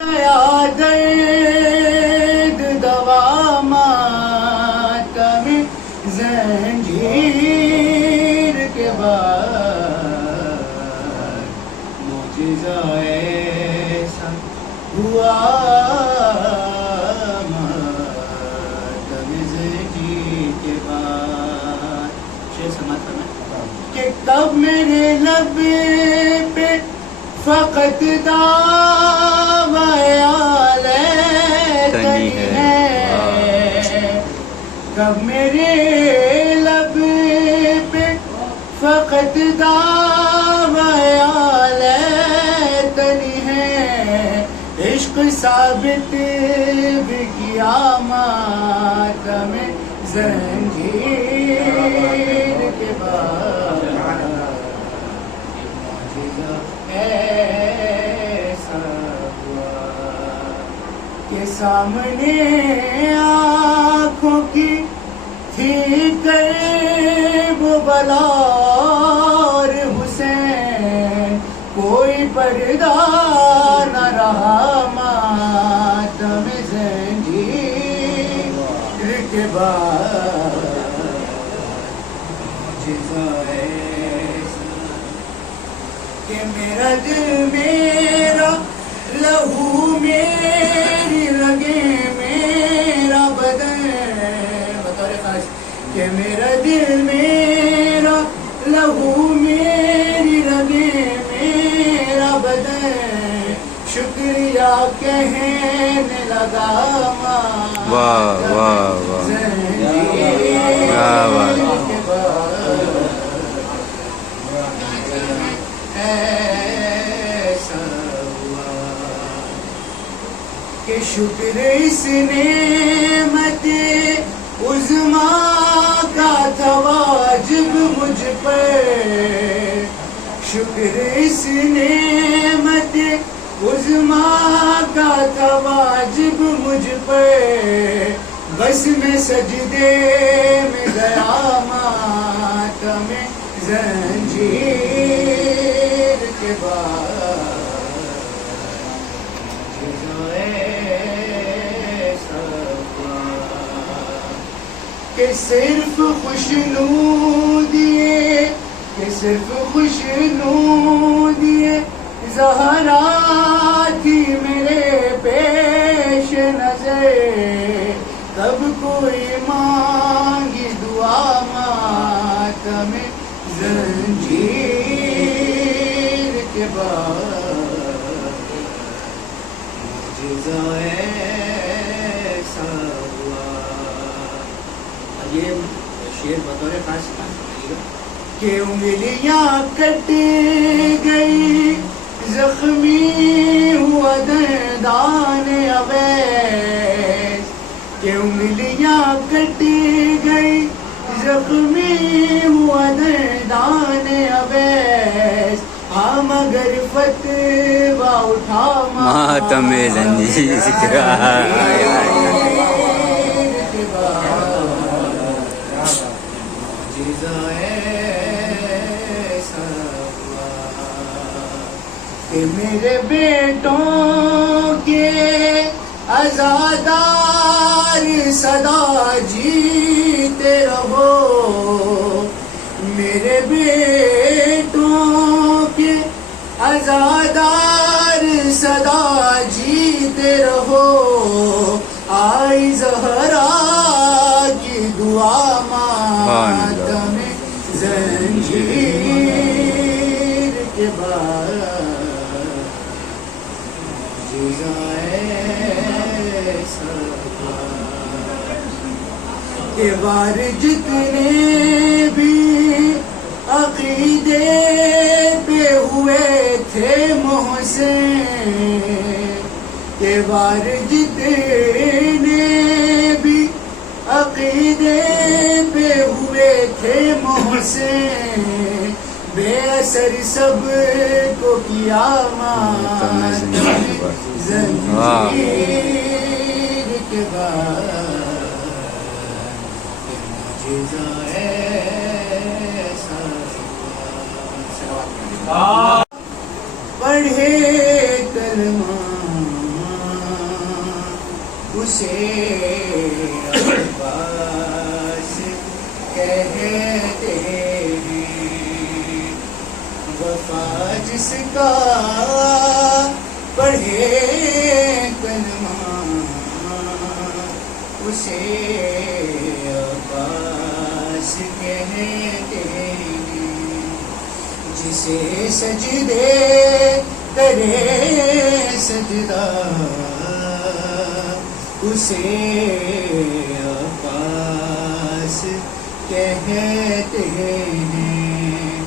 درد دوا ماتم زنجیر کے بعد معجزہ ایسا ہوا ماتم زنجیر کے بعد شعر سماعت کرنا کہ کب میرے لب پہ فقط دام تنی ہے کب میرے لب پہ فقط دام تنی ہے عشق ثابت بھی کیا ماتم زنجیر کے بعد ایسا ہوا کہ سامنے آنکھوں کی تھی قریب بلا اور حسین کوئی پردہ نہ رہا ماتم زنجیر کے بعد کہ میرا دل میرا لہو میری رگیں میرا بدن بطور خاص کہ میرا دل میرا لہو میری رگیں میرا بدن شکریہ کہنے لگا کہ شکر اس نعمت عظما کا تھا واجب مجھ پر شکر اس نعمت عظما کا تھا واجب مجھ پر بس میں سجدے میں گیا ماتم زنجیر کے بعد کہ صرف خوشنودیے زہرا تھی میرے پیش نظر کب کوئی مانگی دعا ماتم زنجیر کے بعد معجزہ ایسا ہوا یہ شعر بطور خاص کہ انگلیاں کٹ گئی زخمی ہوا دندان اویس کہ انگلیاں کٹ گئی زخمی ہوا دندان اویس ہاں مگر فتویٰ اٹھا ماتم زنجیر کے کہ میرے بیٹوں کے عزادار صدا جیتے رہو میرے بیٹوں کے عزادار صدا جیتے رہو آئی زہرا کی دعا ماتم زنجیر کے بعد کہ بار جتنے بھی عقیدے پہ ہوئے تھے محسن کہ بار جتنے بھی عقیدے پہ ہوئے تھے محسن بے اثر سب کو کیا ماتم زنجیر کے بعد معجزہ ایسا ہوا پڑھے کلمہ اسے عباس کہتے ہیں. وفا جس کا پڑھے کلمہ اسے عباس کہتے ہیں. جسے سجدے کرے سجدہ اسے عباس کہتے ہیں.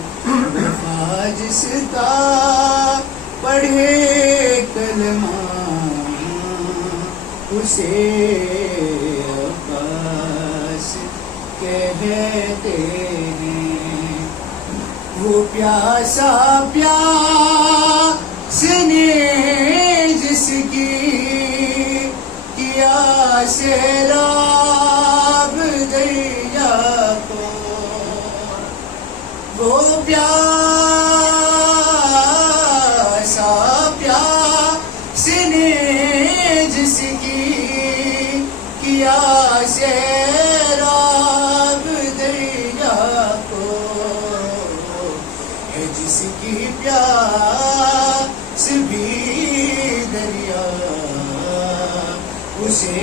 وفا جس کا پڑھے کلمہ اسے عباس کہتے ہیں. وہ پیاسا پیاس نے جس کی کیا سیلاب دریا کو. وہ پیاسا پیاس نے جس کی کیا سیلاب دریا کو. ہے جس کی پیاس بھی دریا اسے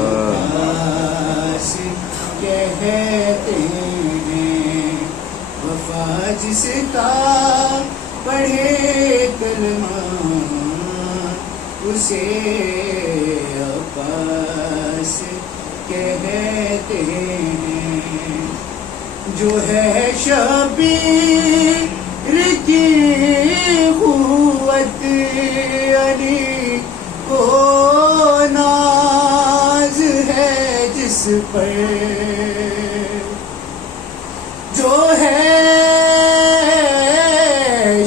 عباس کہتے ہیں. وفا جس کا پڑھے کلمہ اسے عباس کہتے ہیں. جو ہے شبیر کی قوت علی کو ناز ہے جس پر. جو ہے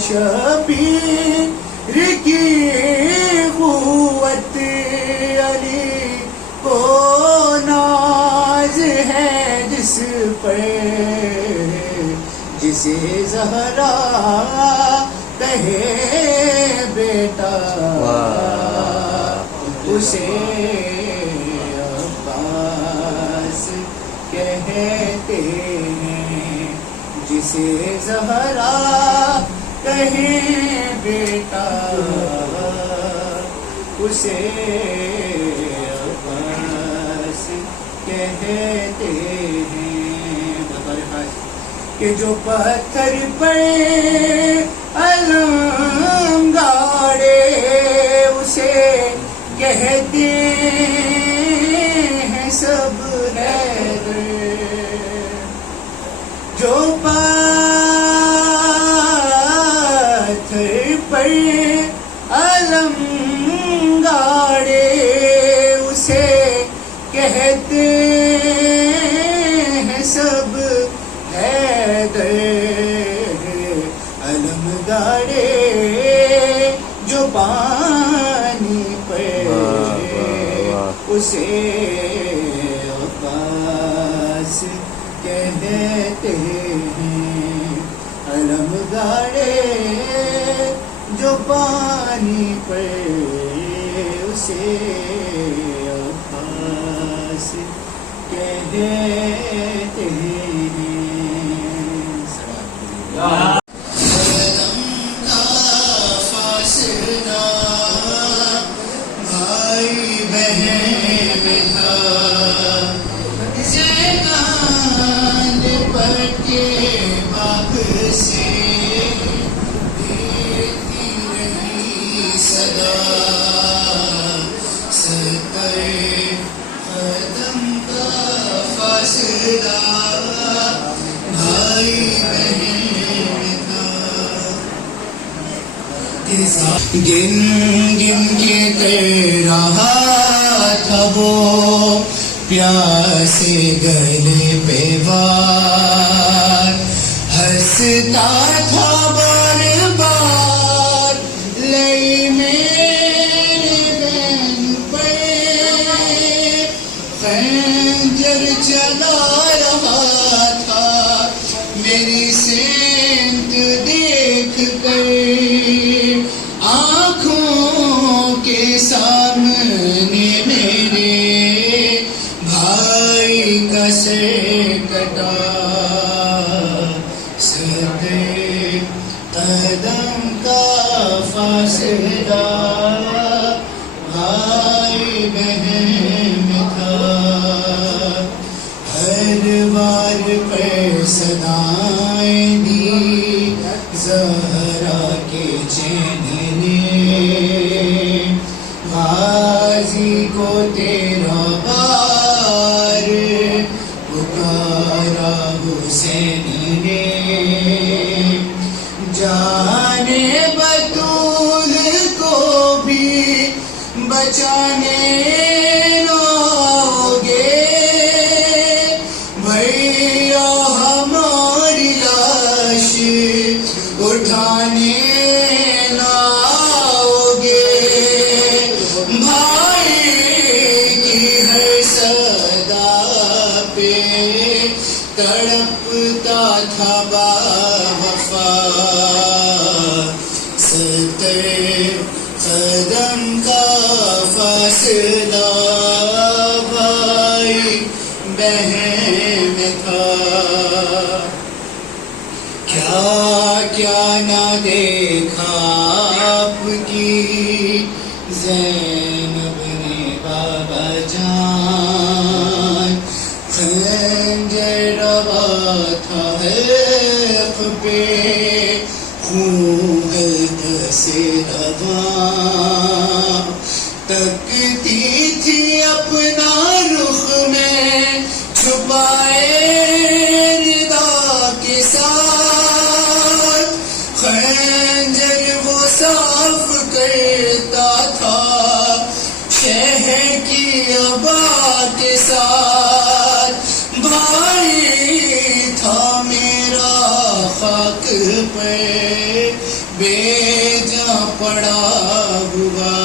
شبیر کی قوت علی کو ناز ہے جس پر. جسے زہرا کہے بیٹا اسے عباس کہتے ہیں. جسے زہرا کہے بیٹا اسے عباس کہتے ہیں. کہ جو پتھر پر علم گاڑے اسے کہتے ہیں سب حیدر. جو پتھر پر علم گاڑے اسے کہتے ہیں سب حیدر. علم گاڑے جو پانی پر اسے عباس کہتے ہیں. علم گاڑے جو پانی پر اسے عباس کہتے ہیں. گن گن کے کر رہا تھا وہ پیاسے گلے پہ وار. ہنستا تھا بار بار لئی میرے بین پہ خنجر چلا رہا تھا میری سینت دیکھ کر آنکھوں کے سامنے کو تیرا بار پکارا حسین نے جانے بطول کو بھی بچانے نہ گے بھیا ہماری لاش اٹھانے نہ گے بھائی کی ہر صدا پہ تڑپتا تھا با وفا ستر قدم کا فاصلہ بھائی بہن میں تھا کیا کیا نہ دیکھا آپ کی زینب نے بابا جان خنجر روا تھا حق پہ خون حلق سے رواں تکتی تھی اپنا رخ میں چھپائے ردا کے ساتھ خنجر وہ صاف کرتا تھا شہر کی ابا کے ساتھ بھائی تھا میرا خاک پہ بے جاں پڑا ہوا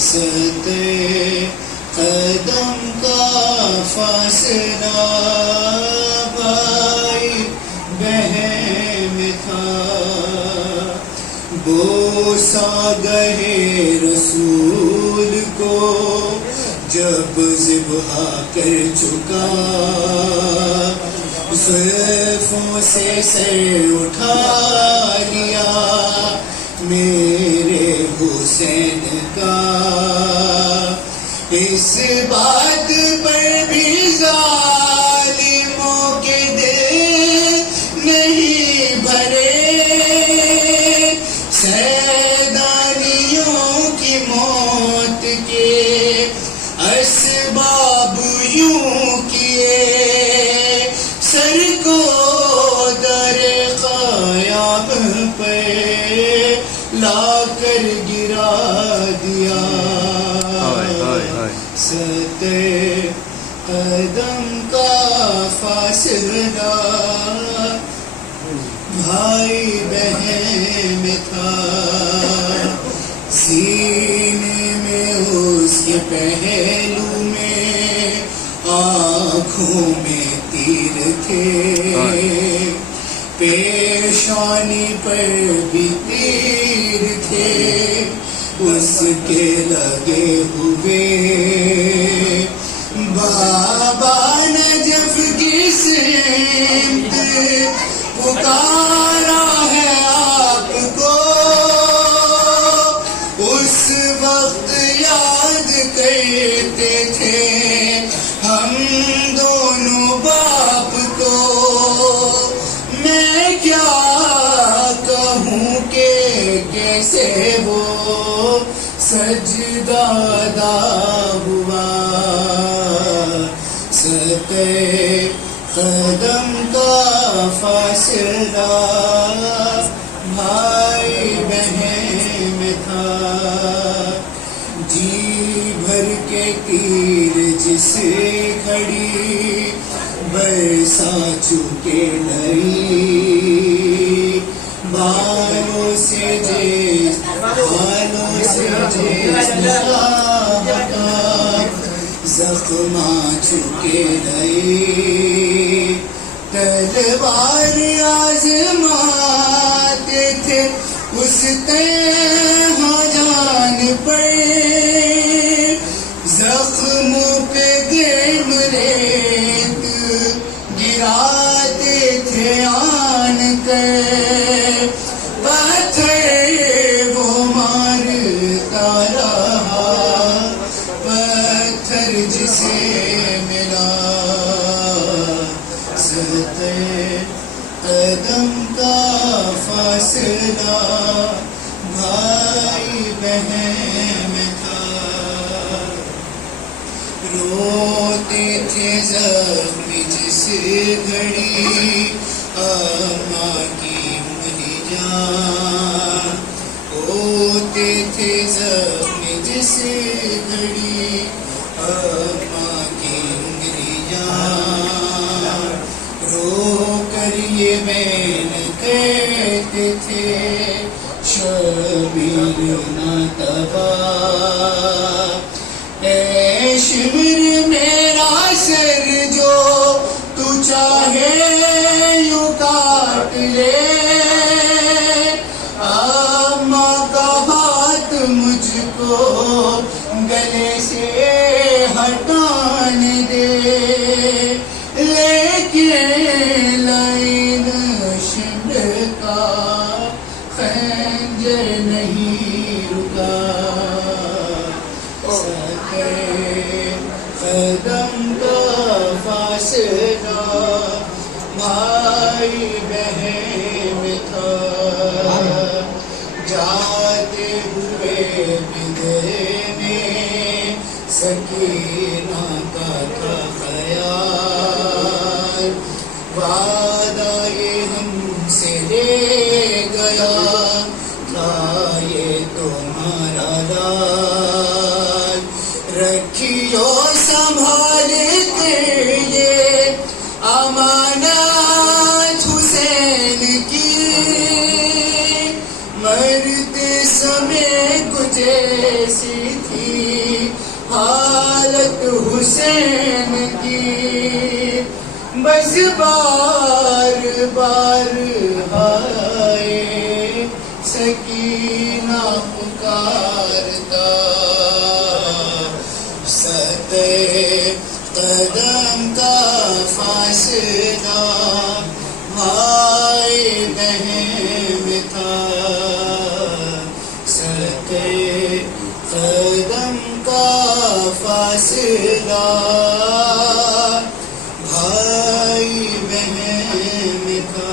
ستر قدم کا فاصلہ بھائی بہن میں تھا بوسا گئے رسول کو جب ذبح کر چکا زلفوں سے سر اٹھا لیا میرے حسین کا اس بات پر بھی ظالموں کے دل نہیں بھرے سیدانیوں کی موت کے اسباب یوں کیے سر کو در قیام پہ لا کر گرا دیا ستر قدم کا فاصلہ بھائی بہن میں تھا سینے میں اس کے پہلو میں آنکھوں میں تیر تھے پیشانی پر بھی تیر تھے اس کے لگے ہوئے بابا نجف کی سمت پکارا ہے آپ کو اس وقت یاد کرتے تھے ہم دونوں باپ کو میں کیا کہوں کہ کیسے وہ سجدہ ادا ہوا ستر قدم کا فاصلہ بھائی بہن میں تھا جی بھر کے تیر جس کھڑی برسا چکے نہیں بالوں سے جیس زخما چکے نہیں تلوار آزماتے تھے اس تہا جان پر زخموں پہ گرم ریت گراتے تھے آن کر پتھر وہ مارتا رہا پتھر جسے ملا ستر قدم کا فاصلہ بھائی بہن میں تھا تھے زخمی جس گھڑی آما کی مری جان ہوتے تھے زخمی جس گھڑی آما کی مری جان رو کر یہ بین کہتے تھے شبیر نہ تباہ اے شمر میرا سر جو تو چاہے یوں کاٹ لے آما کا ہاتھ مجھ کو گلے سے ہٹانے دے لیکن لائن شمر کا خنجر نہیں رکا قدم کا فاصلہ بھائی بہن میں تھا جاتے ہوئے بدرنے سکینہ کا تھا خیال وعدہ یہ ہم سے لے گیا تھا یہ تمہارا لال رکھیو سنبھال کے یہ امانت حسین کی مرتے سمے کچھ ایسی تھی حالت حسین کی بس بار بار آئے سکینہ پکارتا ستے قدم کا فاصلہ بھائی بہن میں تھا ستے قدم کا فاصلہ بھائی بہن میں تھا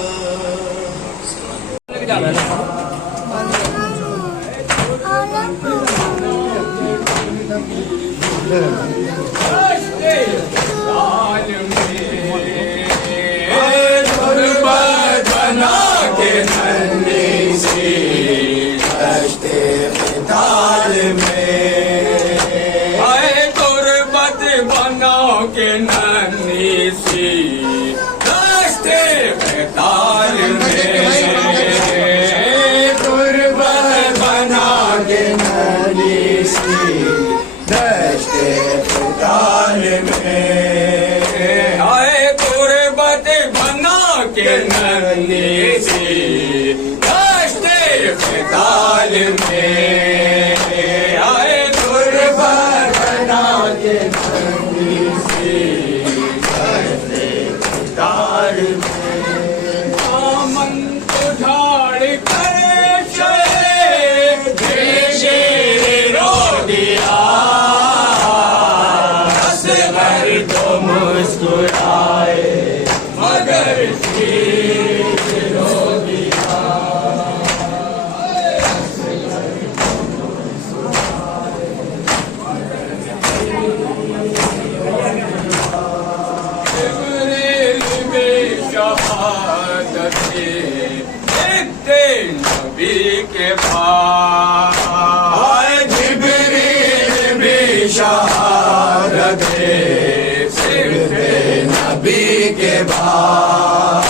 نبی کے بعد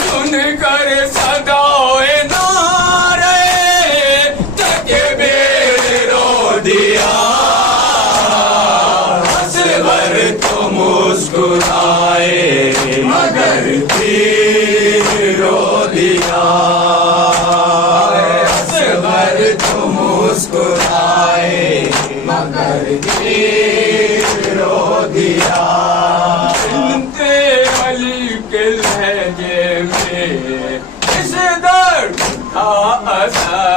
سن کر صدائے نعرے تکبیر رو دیا اصغر تو مسکرائے مگر تیر رو دیا اصغر تو مسکرائے مگر تیر رو دیا اس درد کا اثر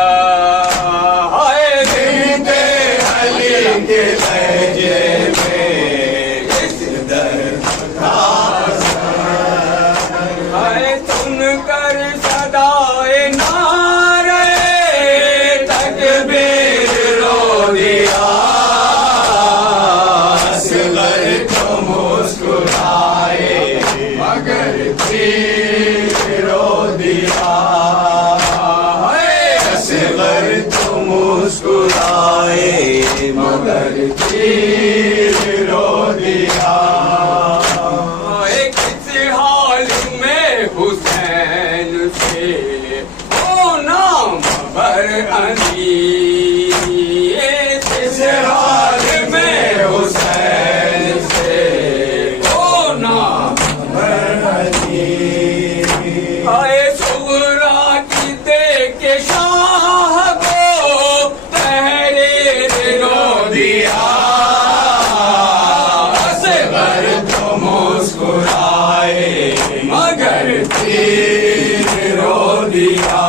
علی کے لہجے میں اس درد کا اثر سن کر صدائے نعرے تکبیر رو دیا اصغر تو مسکرائے مگر تیر رو دیا کس حال میں حسین سے ہونا مگر علی کس حال میں حسین سے ہونا مگر علی آئے صغرا کی دیکھ کے شاہ کو تحریر رو دیا اصغر تو مسکرائے مگر تیر رو دیا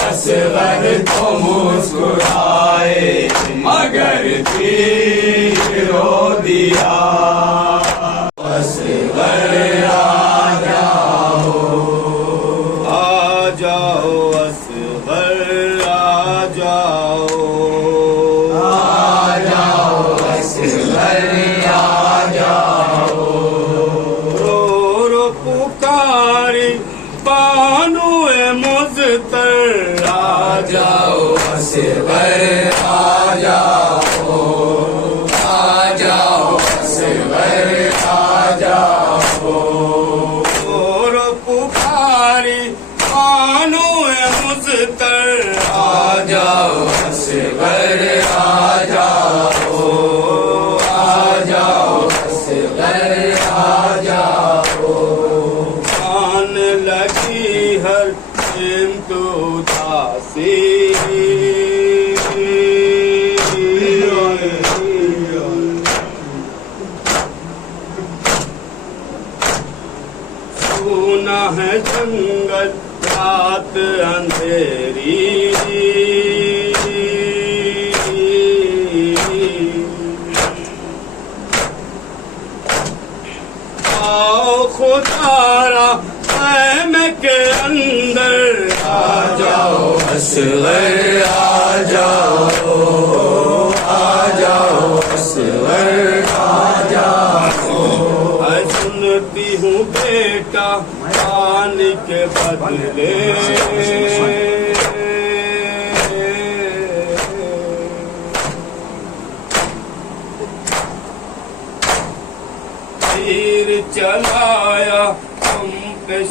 اصغر تو مسکرائے مگر تیر رو دیا اصغر سونا ہے جنگل رات اندھیری آؤ خدارا خیمے کے اندر آ جاؤ اصغر آ جاؤ اصغر آ جاؤ سنتی ہوں بیٹا پانی کے بدلے تیر چلایا ہم پہ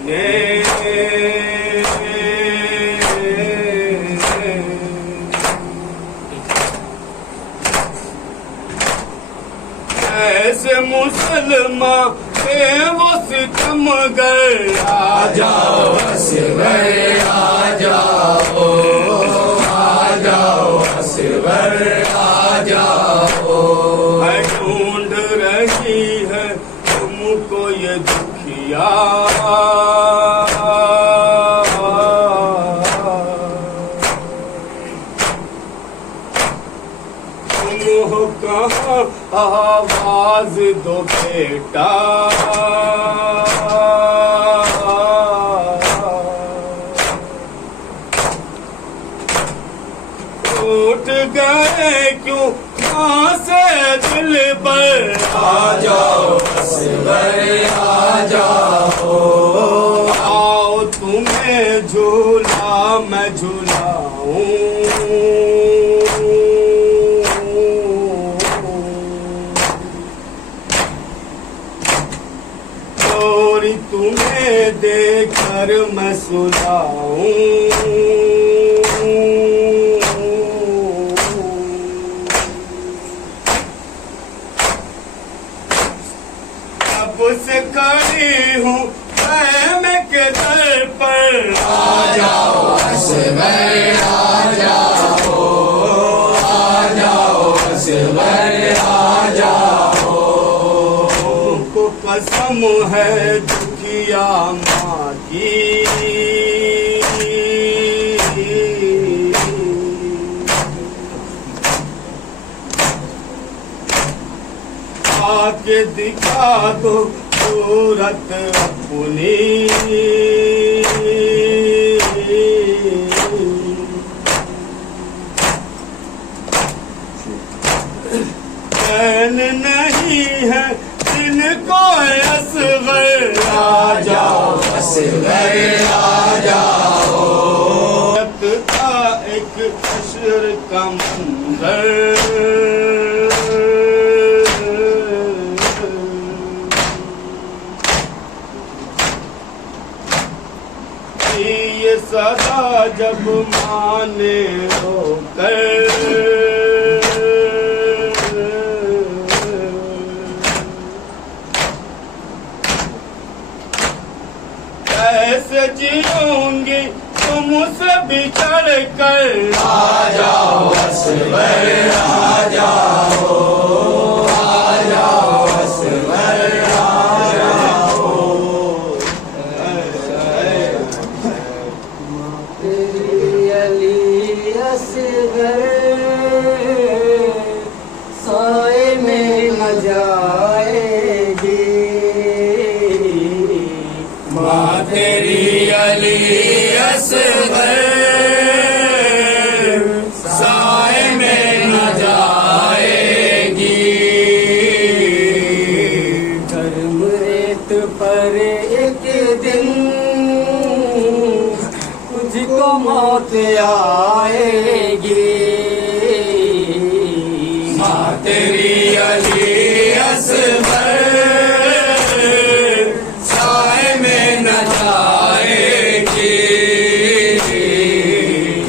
نے ایسے مسلمان کے وہ ستمگر آ جاؤ اصغر آ جاؤ اصغر آ جاؤ ڈھونڈ رہی ہے تم کو یہ دکھیا تم ہو کہاں آواز دو بیٹا ٹوٹ گئے کیوں کہاں سے دل پر آ جاؤ اصغر آ جاؤ آؤ تمہیں جھولا میں جھولاؤں تمہیں دیکھ کر میں سناؤں اب سے کھڑی ہوں خیمے کے در پر آ جاؤ اصغر آ جاؤ اصغر آ جاؤ کو قسم ہے دکھیا ماں کی آ کے دکھا دو صورت اپنی نہیں ہے جن کو اصغر آ جاؤ اصغر آ جاؤ ایک حشر کا منظر یہ صدا جب مانے ہو کر کیسے جیوں گی تم سے بچھڑ کر آ جاؤ اصغر آ جاؤ آ جاؤ اصغر آ جاؤ تیری علی اصغر سائے میں نہ جائے گی ماں تیری علی اصغر سائے میں نہ جائے گی گرم ریت پر ایک دن تجھ کو موت آئے گی ماں تیری علی اصغر سائے میں نہ جائے گی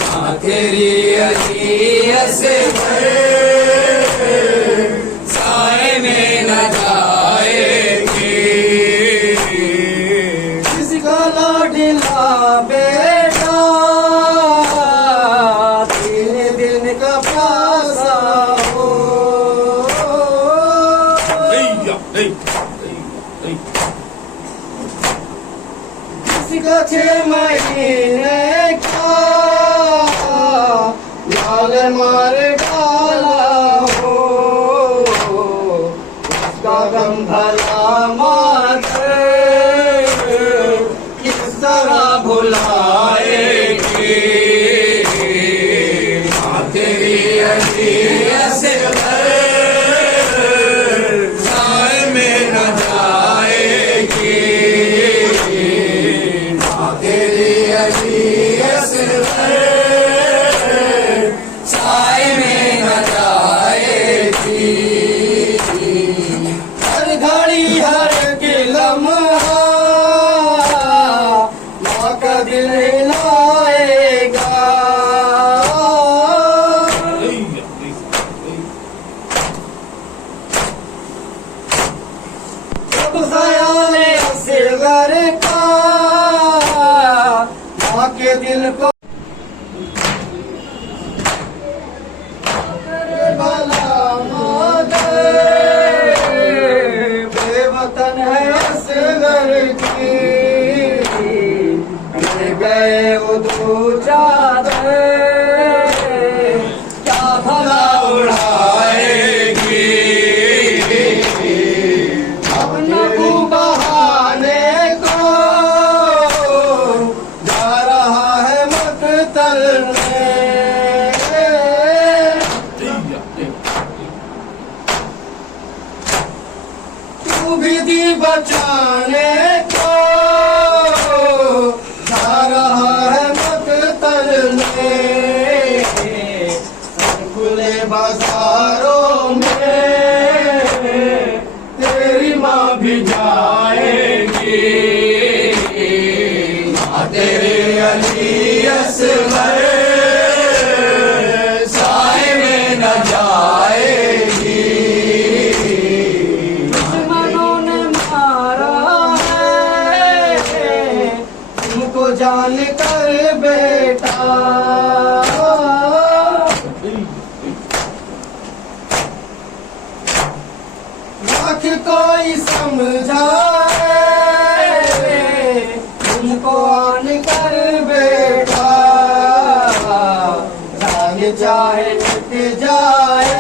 ماں تیری علی اصغر سائے میں نہ جائے گی جس کا لاڈلا بیٹا تین دن کا پیاسا ہو کسی کا 6 مہینے کا لال مار ڈالا ہو اس کا غم بھلا ماتر کس طرح بھلائے گی ماں تیری علی اصغر سائے میں نہ جائے گی ماں تیری علی اصغر سائے میں نہ جائے گی ہر گھڑی ہر لمحہ ماں کا دل ہلائے گا جب خیال اصغر کا ماں کے دل کو بھلا مادر بے وطن ہے اصغر کی مل گئے وہ دو چادر کیا بھلا اڑائے گی اب نبو بہانے کو جا رہا ہے مقتل میں تو بھی دی بچانے کو جا رہا ہے مقتل میں سب کھلے بازاروں میں تیری ماں بھی جائے گی ماں تیری علی اصغر سائے میں نہ جائے گی دشمنوں نے مارا ہے تم کو جان کر بیٹا لاکھ کوئی سمجھائے تم کو آن کر بیٹا جان چاہے چھٹ جائے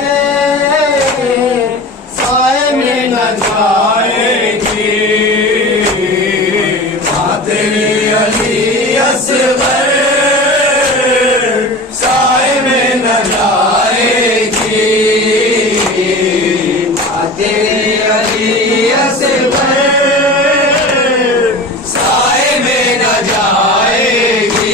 سائے میں نہ جائے گی ماں تیری علی اصغر سائے میں نہ جائے گی ماں تیری علی اصغر سائے میں نہ جائے گی